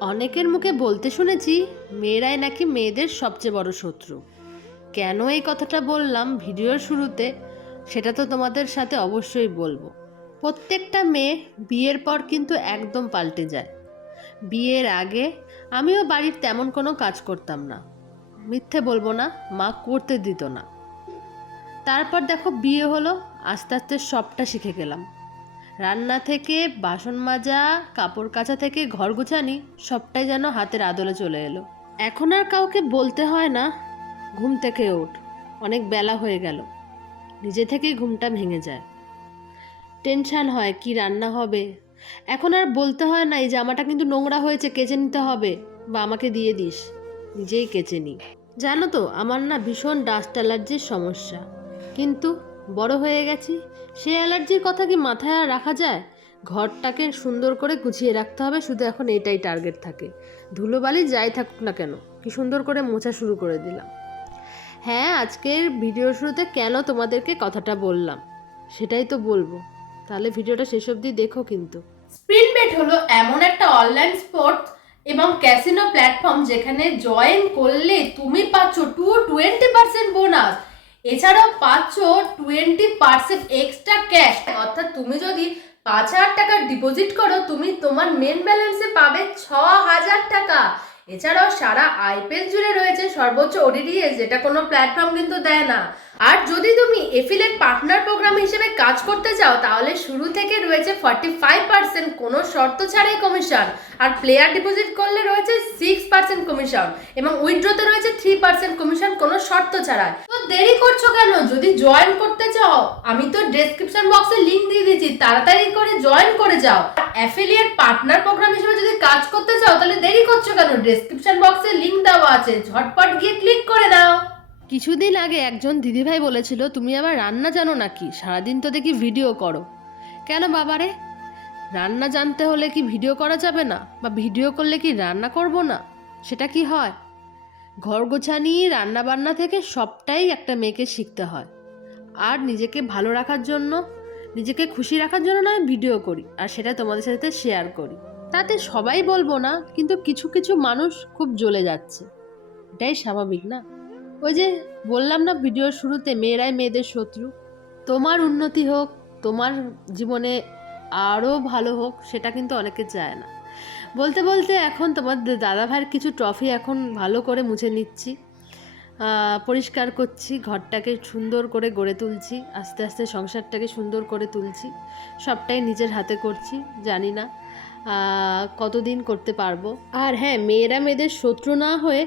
অনেকের মুখে বলতে শুনেছি, মেয়েরাই নাকি মেয়েদের সবচেয়ে বড় শত্রু। কেন এই কথাটা বললাম ভিডিওর শুরুতে, সেটা তো তোমাদের সাথে অবশ্যই বলব। প্রত্যেকটা মেয়ে বিয়ের পর কিন্তু একদম পাল্টে যায়। বিয়ের আগে আমিও বাড়ির তেমন কোনো কাজ করতাম না। মিথ্যে বলব না, মা করতে দিত না। তারপর দেখো বিয়ে হলো, আস্তে আস্তে সবটা শিখে গেলাম। রান্না থেকে, বাসন মাজা, কাপড় কাচা থেকে ঘর গুছানি, সবটাই যেন হাতের আদলে চলে এলো। এখন আর কাউকে বলতে হয় না, ঘুম থেকে ওঠ, অনেক বেলা হয়ে গেল। নিজে থেকেই ঘুমটা ভেঙে যায়। টেনশান হয়, কি রান্না হবে? এখন আর বলতে হয় না, এই জামাটা কিন্তু নোংরা হয়েছে, কেচে নিতে হবে, বা আমাকে দিয়ে দিস। নিজেই কেচে নিই জানো তো, আমার না ভীষণ ডাস্ট অ্যালার্জির সমস্যা। কিন্তু বড় হয়ে গেছি। সে অ্যালার্জির কথা কি মাথায় আর রাখা যায়? ঘরটাকে সুন্দর করে গুছিয়ে রাখতে হবে, শুধু এখন এটাই টার্গেট থাকে। ধুলোবালি যাই থাকুক না কেন, কি সুন্দর করে মোছা শুরু করে দিলাম। হ্যাঁ আজকের ভিডিও শুরুতে কেন তোমাদেরকে কথাটা বললাম? সেটাই তো বলব। তাহলে ভিডিওটা শেষ অবধি দেখো কিন্তু। স্পিনবেট হলো এমন একটা অনলাইন স্পোর্টস এবং ক্যাসিনো প্ল্যাটফর্ম যেখানে জয়েন করলে তুমি পাচ্ছ টু টোয়েন্টি পার্সেন্ট বোনাস এছাড়াও পাচ্ছ টোয়েন্টি পার্সেন্ট এক্সট্রা ক্যাশ অর্থাৎ তুমি যদি পাঁচ হাজার টাকা ডিপোজিট করো, তুমি তোমার মেন ব্যালেন্সে পাবে ছ হাজার টাকা। এছাড়াও সারা আইপিএল জুড়ে রয়েছে সর্বোচ্চ ওডিডিএস যেটা কোনো প্ল্যাটফর্ম কিন্তু দেয় না। আর যদি তুমি এফিলের পার্টনার প্রোগ্রাম হিসেবে কাজ করতে চাও, তাহলে শুরু থেকে রয়েছে ফর্টি ফাইভ পার্সেন্ট কোনো শর্ত ছাড়াই কমিশন আর প্লেয়ার ডিপোজিট করলে রয়েছে সিক্স পার্সেন্ট কমিশন এবং উইথড্রোতে রয়েছে থ্রি পার্সেন্ট কমিশন কোনো শর্ত ছাড়াই। তো দেরি করছ কেন? যদি জয়েন করতে চাও, আমি তো ডেসক্রিপশন বক্সে লিংক দিয়ে দিয়েছি, তাড়াতাড়ি করে জয়েন করে যাও। অ্যাফিলিয়েট পার্টনার প্রোগ্রাম হিসেবে যদি কাজ করতে চাও, তাহলে দেরি করছ কেন? ডেসক্রিপশন বক্সে লিংক দেওয়া আছে, ঝটপট গিয়ে ক্লিক করে দাও। কিছুদিন আগে একজন দিদিভাই বলেছিল, তুমি আবার রান্না জানো নাকি? সারাদিন তো দেখি ভিডিও করো। কেন বাবারে? রান্না জানতে হলে কি ভিডিও করা যাবে না? বা ভিডিও করলে কি রান্না করব না? সেটা কি হয়? ঘর গোছানি রান্নাবান্না থেকে সবটাই একটা মেয়েকে শিখতে হয়। আর নিজেকে ভালো রাখার জন্য, নিজেকে খুশি রাখার জন্য নয়, ভিডিও করি। আর সেটা তোমাদের সাথে শেয়ার করি। তাতে সবাই বলব না, কিন্তু কিছু কিছু মানুষ খুব জ্বলে যাচ্ছে। এটাই স্বাভাবিক, না? ওই যে বললাম না, ভিডিওর শুরুতে, মেয়েরাই মেয়েদের শত্রু। তোমার উন্নতি হোক, তোমার জীবনে আরও ভালো হোক, সেটা কিন্তু অনেকে চায় না। বলতে বলতে এখন তোমার দাদা ভাইয়ের কিছু ট্রফি এখন ভালো করে মুছে নিচ্ছি। পরিষ্কার করছি, ঘরটাকে সুন্দর করে গড়ে তুলছি, আস্তে আস্তে সংসারটাকে সুন্দর করে তুলছি, সবটাই নিজের হাতে করছি, জানি না কতদিন করতে পারব। আর হ্যাঁ মেয়েরা মেয়েদের শত্রু না হয়ে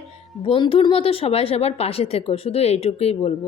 বন্ধুর মতো সবাই সবার পাশে থেকো, শুধু এইটুকুই বলব।